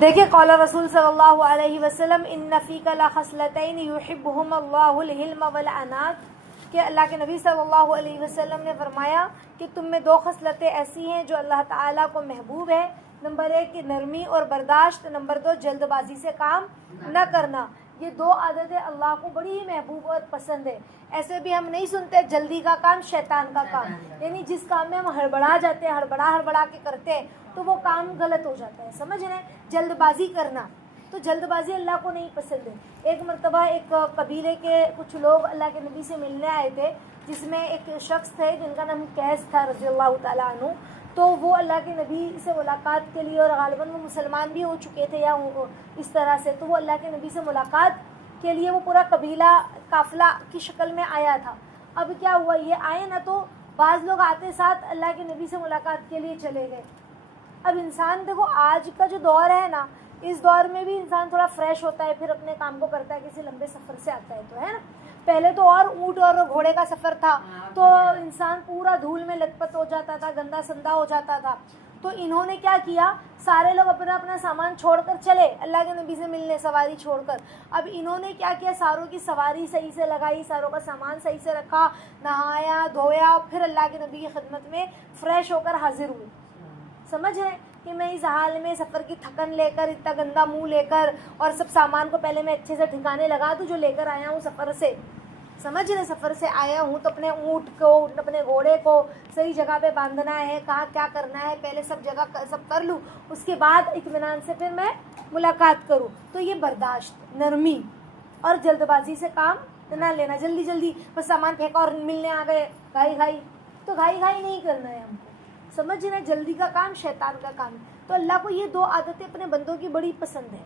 دیکھیں قول رسول صلی اللہ علیہ وسلم ان فیک لخصلتین یحبہم اللہ الحلم والعنات، کہ اللہ کے نبی صلی اللہ علیہ وسلم نے فرمایا کہ تم میں دو خصلتیں ایسی ہیں جو اللہ تعالیٰ کو محبوب ہے، نمبر 1 کہ نرمی اور برداشت، نمبر 2 جلد بازی سے کام نہ کرنا۔ یہ دو عادتیں اللہ کو بڑی ہی محبوب اور پسند ہے۔ ایسے بھی ہم نہیں سنتے جلدی کا کام شیطان کا کام، یعنی جس کام میں ہم ہڑبڑا جاتے ہیں، ہڑبڑا کے کرتے ہیں تو وہ کام غلط ہو جاتا ہے، سمجھ رہے ہیں؟ جلد بازی کرنا، تو جلد بازی اللہ کو نہیں پسند ہے۔ ایک مرتبہ ایک قبیلے کے کچھ لوگ اللہ کے نبی سے ملنے آئے تھے، جس میں ایک شخص تھے جن کا نام قیس تھا رضی اللہ تعالیٰ عنہ۔ تو وہ اللہ کے نبی سے ملاقات کے لیے، اور غالباً وہ مسلمان بھی ہو چکے تھے یا اس طرح سے، تو وہ اللہ کے نبی سے ملاقات کے لیے وہ پورا قبیلہ قافلہ کی شکل میں آیا تھا۔ اب کیا ہوا، یہ آئے نا تو بعض لوگ آتے ساتھ اللہ کے نبی سے ملاقات کے لیے چلے گئے۔ اب انسان دیکھو آج کا جو دور ہے نا، اس دور میں بھی انسان تھوڑا فریش ہوتا ہے، پھر اپنے کام کو کرتا ہے، کسی لمبے سفر سے آتا ہے تو، ہے نا؟ پہلے تو اور اونٹ اور گھوڑے کا سفر تھا تو انسان پورا دھول میں لت پت ہو جاتا تھا، گندا سندا ہو جاتا تھا۔ تو انہوں نے کیا کیا، سارے لوگ اپنا اپنا سامان چھوڑ کر چلے اللہ کے نبی سے ملنے، سواری چھوڑ کر۔ اب انہوں نے کیا کیا، ساروں کی سواری صحیح سے لگائی، ساروں کا سامان صحیح سے رکھا، نہایا دھویا، پھر اللہ کے نبی کی خدمت میں فریش ہو کر حاضر ہوئے۔ سمجھ رہے کہ میں اس حال میں سفر کی تھکن لے کر، اتنا گندا منہ لے کر، اور سب سامان کو پہلے میں اچھے سے ٹھکانے لگا دوں جو لے کر آیا ہوں سفر سے، سمجھ رہے، سفر سے آیا ہوں تو اپنے اونٹ کو، اپنے گھوڑے کو صحیح جگہ پہ باندھنا ہے، کہاں کیا کرنا ہے پہلے سب جگہ سب کر لوں، اس کے بعد اطمینان سے پھر میں ملاقات کروں۔ تو یہ برداشت، نرمی اور جلد بازی سے کام نہ لینا، جلدی جلدی بس سامان پھینکا اور ملنے آ گئے، گھائی تو گھائی نہیں کرنا ہے ہم کو، سمجھ رہے؟ جلدی کا کام شیطان کا کام ہے۔ تو اللہ کو یہ دو عادتیں اپنے بندوں کی بڑی پسند ہے،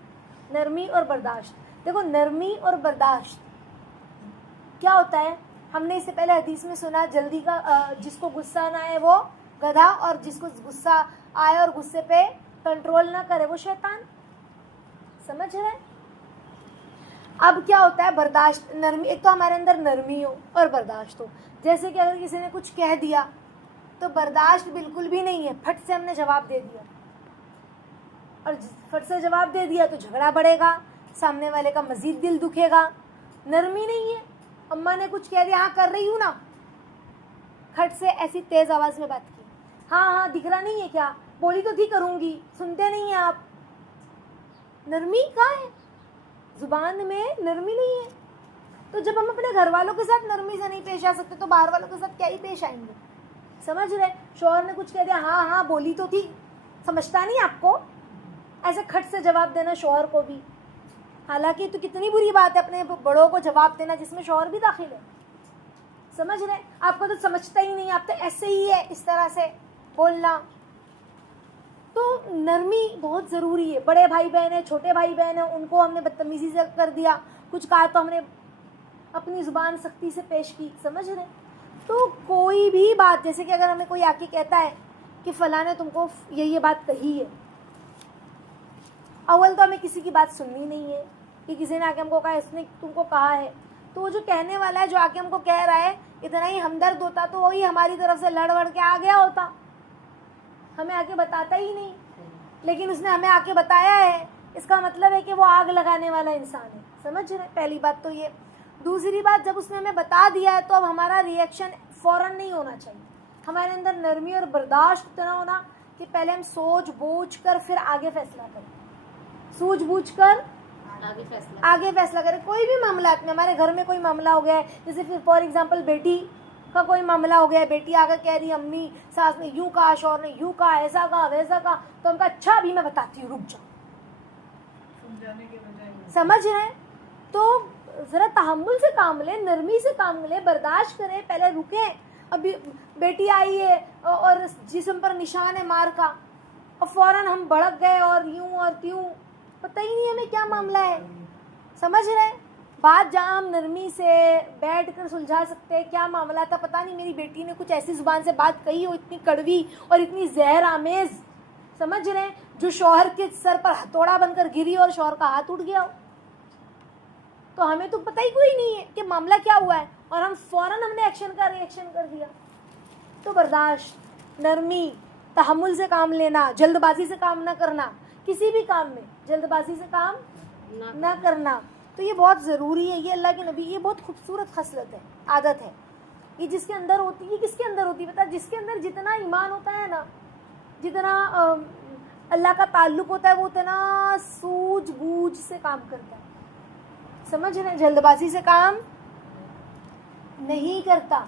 نرمی اور برداشت۔ دیکھو نرمی اور برداشت کیا ہوتا ہے، ہم نے اس سے پہلے حدیث میں سنا، جلدی کا جس کو غصہ نہ آئے وہ گدھا، اور جس کو غصہ آئے اور غصے پہ کنٹرول نہ کرے وہ شیطان، سمجھ رہے؟ اب کیا ہوتا ہے برداشت، نرمی، ایک تو ہمارے اندر نرمی ہو اور برداشت ہو۔ جیسے کہ اگر کسی نے کچھ کہہ دیا تو برداشت بالکل بھی نہیں ہے، پھٹ سے ہم نے جواب دے دیا، اور پھٹ سے جواب دے دیا تو جھگڑا بڑھے گا، سامنے والے کا مزید دل دکھے گا۔ نرمی نہیں ہے، اماں نے کچھ کہہ دیا، ہاں کر رہی ہوں نا، کھٹ سے ایسی تیز آواز میں بات کی، ہاں دکھ رہا نہیں ہے کیا، بولی تو تھی کروں گی، سنتے نہیں ہیں آپ۔ نرمی کہاں ہے، زبان میں نرمی نہیں ہے۔ تو جب ہم اپنے گھر والوں کے ساتھ نرمی سے نہیں پیش آ سکتے تو باہر والوں کے ساتھ کیا ہی پیش آئیں گے، سمجھ رہے؟ شوہر نے کچھ کہہ دیا، ہاں بولی تو تھی، سمجھتا نہیں آپ کو، ایسے کھٹ سے جواب دینا شوہر کو بھی، حالانکہ تو کتنی بری بات ہے اپنے بڑوں کو جواب دینا جس میں شوہر بھی داخل ہے، سمجھ رہے؟ آپ کو تو سمجھتا ہی نہیں، آپ تو ایسے ہی ہے، اس طرح سے بولنا۔ تو نرمی بہت ضروری ہے۔ بڑے بھائی بہن ہیں، چھوٹے بھائی بہن ہیں، ان کو ہم نے بدتمیزی سے کر دیا، کچھ کہا تو ہم نے اپنی زبان سختی سے پیش کی، سمجھ رہے؟ تو کوئی بھی بات، جیسے کہ اگر ہمیں کوئی آ کے کہتا ہے کہ فلاں نے تم کو یہ بات کہی ہے، اول تو ہمیں کسی کی بات سننی نہیں ہے کہ کسی نے آ کے ہم کو کہا اس نے تم کو کہا ہے، تو وہ جو کہنے والا ہے، جو آ کے ہم کو کہہ رہا ہے، اتنا ہی ہمدرد ہوتا تو وہی ہماری طرف سے لڑ وڑ کے آ گیا ہوتا، ہمیں آ کے بتاتا ہی نہیں، لیکن اس نے ہمیں آ کے بتایا ہے، اس کا مطلب ہے کہ وہ آگ لگانے والا انسان ہے، سمجھ رہے؟ پہلی بات تو یہ۔ دوسری بات، جب اس نے ہمیں بتا دیا ہے تو اب ہمارا ریئیکشن فوراً نہیں ہونا چاہیے، ہمارے اندر نرمی اور برداشت اتنا ہونا کہ پہلے ہم سوچ بوجھ کر پھر آگے فیصلہ کریں، سوچ بوجھ کر آگے فیصلہ کریں۔ کوئی بھی معاملات میں، ہمارے گھر میں کوئی معاملہ ہو گیا ہے، جیسے فار ایگزامپل بیٹی کا کوئی معاملہ ہو گیا ہے، بیٹی آ کر کہہ رہی امی ساس نے یوں کہا، شوہر نے یوں کہا، ایسا کہا ویسا کہا، تو ہم کہا اچھا ابھی میں بتاتی ہوں، رک جاؤ، سمجھ رہے ہیں؟ تو ذرا تحمل سے کام لیں، نرمی سے کام لیں، برداشت کریں، پہلے رکیں۔ ابھی بیٹی آئی ہے اور جسم پر نشان ہے مار کا، اور فوراً ہم بھڑک گئے اور یوں اور تیوں، پتہ ہی نہیں ہمیں کیا معاملہ ہے، سمجھ رہے؟ بات جہاں ہم نرمی سے بیٹھ کر سلجھا سکتے ہیں، کیا معاملہ تھا پتہ نہیں، میری بیٹی نے کچھ ایسی زبان سے بات کہی ہو اتنی کڑوی اور اتنی زہر آمیز، سمجھ رہے ہیں، جو شوہر کے سر پر ہتھوڑا بن کر گری اور شوہر کا ہاتھ اٹھ گیا ہو، تو ہمیں تو پتہ ہی کوئی نہیں ہے کہ معاملہ کیا ہوا ہے، اور ہم فوراً ہم نے ایکشن کا ریئیکشن کر دیا۔ تو برداشت، نرمی، تحمل سے کام لینا، جلد بازی سے کام نہ کرنا، کسی بھی کام میں جلد بازی سے کام نہ کرنا. تو یہ بہت ضروری ہے. یہ اللہ کے نبی یہ بہت خوبصورت خصلت ہے, عادت ہے. یہ جس کے اندر ہوتی ہے, کس کے اندر ہوتی ہے؟ بتا, جس کے اندر جتنا ایمان ہوتا ہے نا, جتنا اللہ کا تعلق ہوتا ہے, وہ اتنا سوجھ بوجھ سے کام کرتا ہے. سمجھ رہے ہیں؟ جلد بازی سے کام نہیں کرتا.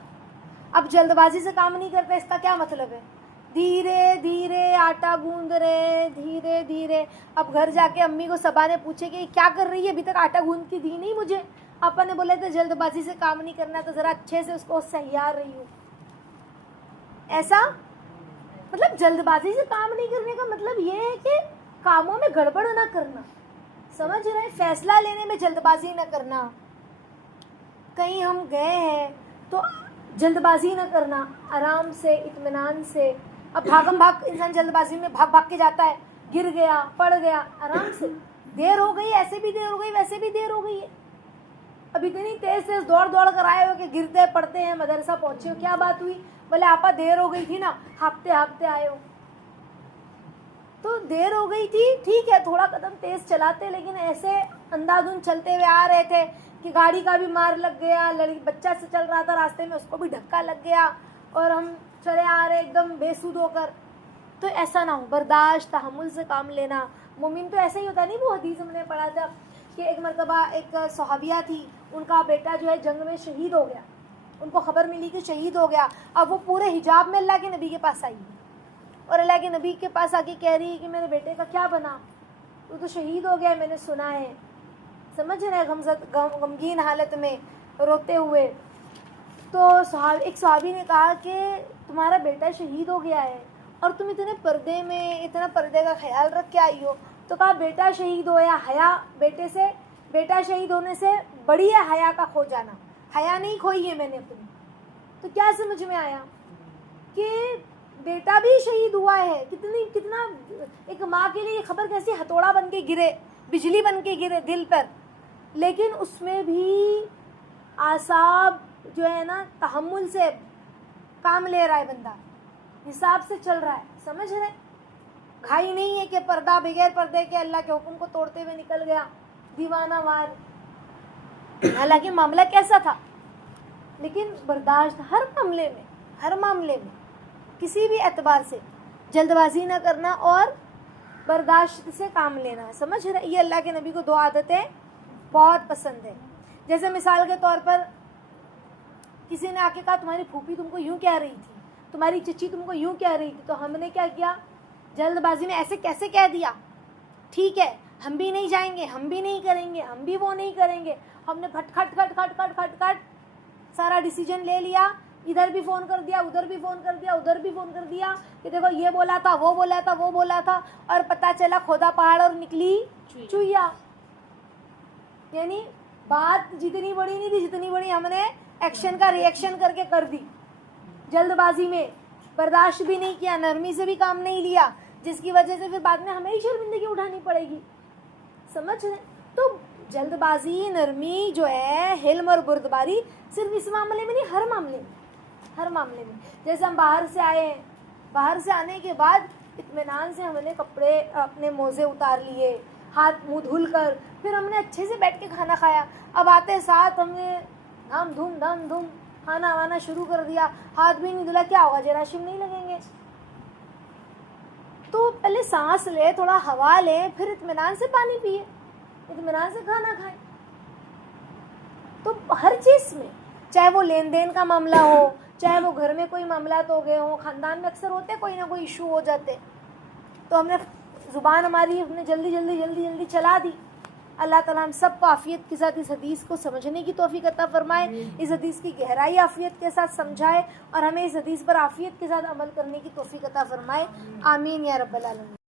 اب جلد بازی سے کام نہیں کرتا, اس کا کیا مطلب ہے؟ دھیرے دھیرے آٹا گوندھ رہے, دھیرے دھیرے. اب گھر جا کے امی کو صبا نے پوچھے کہ کیا کر رہی ہے, ابھی تک آٹا گوندھ کے دی نہیں مجھے. آپا نے بولے تھے جلد بازی سے کام نہیں کرنا, تو ذرا اچھے سے اس کو سہیار رہی ہوں. ایسا مطلب جلد بازی سے کام نہیں کرنے کا مطلب یہ ہے کہ کاموں میں گڑبڑ نہ کرنا. سمجھ رہے ہیں؟ فیصلہ لینے میں جلد بازی نہ کرنا. کہیں ہم گئے ہیں تو جلد بازی نہ کرنا, آرام سے, اطمینان سے. اب بھاگم بھاگ انسان جلد بازی میں بھاگ بھاگ کے جاتا ہے, گر گیا, پڑ گیا. آرام سے, دیر ہو گئی, ایسے بھی دیر ہو گئی, ویسے بھی دیر ہو گئی ہے. اب اتنی تیز تیز دوڑ دوڑ کر آئے ہو کہ گرتے پڑتے ہیں, مدرسہ پہنچے ہو, کیا بات ہوئی؟ بولے آپا دیر ہو گئی تھی نا, ہاپتے ہاپتے آئے ہو. تو دیر ہو گئی تھی, ٹھیک ہے, تھوڑا قدم تیز چلاتے, لیکن ایسے اندھادھند چلتے ہوئے آ رہے تھے کہ گاڑی کا بھی مار لگ گیا, بچہ سے چل رہا تھا راستے میں, اس کو بھی دھکا لگ گیا, اور ہم چلے آ رہے ایک دم بے سود ہو کر. تو ایسا نہ ہو, برداشت تحمل سے کام لینا. مومن تو ایسا ہی ہوتا نہیں. وہ حدیث ہم نے پڑھا تھا کہ ایک مرتبہ ایک صحابیہ تھی, ان کا بیٹا جو ہے جنگ میں شہید ہو گیا. ان کو خبر ملی کہ شہید ہو گیا. اب وہ پورے حجاب میں اللہ کے نبی کے پاس آئی, اور اللہ کے نبی کے پاس آ کے کہہ رہی ہے کہ میرے بیٹے کا کیا بنا, وہ تو شہید ہو گیا, میں نے سنا ہے. سمجھ رہے ہیں؟ غمگین حالت میں روتے ہوئے. تو ایک صحابی نے کہا کہ تمہارا بیٹا شہید ہو گیا ہے اور تم اتنے پردے میں, اتنا پردے کا خیال رکھ کے آئی ہو. تو کہا بیٹا شہید ہو یا حیا, بیٹا شہید ہونے سے بڑی ہے حیا کا کھو جانا. حیا نہیں کھوئی ہے میں نے اپنی. تو کیا سمجھ میں آیا کہ بیٹا بھی شہید ہوا ہے. کتنا ایک ماں کے لیے خبر کیسی ہتھوڑا بن کے گرے, بجلی بن کے گرے دل پر, لیکن اس میں بھی اعصاب جو ہے نا تحمل سے کام لے رہا ہے بندہ, حساب سے چل رہا ہے. سمجھ رہے؟ گھائی نہیں ہے کہ پردہ بغیر پردے کے اللہ کے حکم کو توڑتے ہوئے نکل گیا دیوانہ وار. حالانکہ معاملہ کیسا تھا, لیکن برداشت ہر معاملے میں کسی بھی اعتبار سے جلد بازی نہ کرنا اور برداشت سے کام لینا. سمجھ رہے؟ یہ اللہ کے نبی کو 2 عادتیں بہت پسند ہیں. جیسے مثال کے طور پر کسی نے آ کے کہا تمہاری پھوپھی تم کو یوں کہہ رہی تھی, تمہاری چچی تم کو یوں کہہ رہی تھی. تو ہم نے کیا کیا, جلد بازی میں ایسے کیسے کہہ دیا, ٹھیک ہے ہم بھی نہیں جائیں گے, ہم بھی نہیں کریں گے, ہم بھی وہ نہیں کریں گے. ہم نے کھٹ کھٹ کھٹ کھٹ کھٹ کھٹ کھٹ سارا ڈیسیجن لے لیا, ادھر بھی فون کر دیا, ادھر بھی فون کر دیا, ادھر بھی فون کر دیا کہ دیکھو یہ بولا تھا, وہ بولا تھا, وہ بولا تھا, اور پتہ چلا کھودا پہاڑ اور نکلی چوہیا. یعنی بات جتنی بڑی نہیں تھی جتنی بڑی ہم نے ایکشن کا ریئیکشن کر کے کر دی. جلد بازی میں برداشت بھی نہیں کیا, نرمی سے بھی کام نہیں لیا, جس کی وجہ سے پھر بعد میں ہمیں ہی شرمندگی اٹھانی پڑے گی. سمجھ رہے؟ تو جلد بازی, نرمی جو ہے, حلم اور بردباری صرف اس معاملے میں نہیں, ہر معاملے میں. جیسے ہم باہر سے آئے ہیں, باہر سے آنے کے بعد اطمینان سے ہم نے کپڑے اپنے موزے اتار لیے, ہاتھ منہ دھل کر پھر ہم نے اچھے سے بیٹھ کے کھانا کھایا. اب آتے ساتھ ہم نے دھام دھوم کھانا وانا شروع کر دیا, ہاتھ بھی نہیں دھلا, کیا ہوگا, جراثیم نہیں لگیں گے. تو پہلے سانس لے, تھوڑا ہوا لے, پھر اطمینان سے پانی پیے, اطمینان سے کھانا کھائیں. تو ہر چیز میں, چاہے وہ لین دین کا معاملہ ہو, چاہے وہ گھر میں کوئی معاملات ہو گئے ہوں, خاندان میں اکثر ہوتے کوئی نہ کوئی ایشو ہو جاتے, تو ہم نے زبان ہماری ہم نے جلدی چلا دی. اللہ تعالیٰ ہم سب کو عافیت کے ساتھ اس حدیث کو سمجھنے کی توفیق عطا فرمائے, اس حدیث کی گہرائی عافیت کے ساتھ سمجھائے, اور ہمیں اس حدیث پر عافیت کے ساتھ عمل کرنے کی توفیق عطا فرمائے. آمین یا رب العالمین.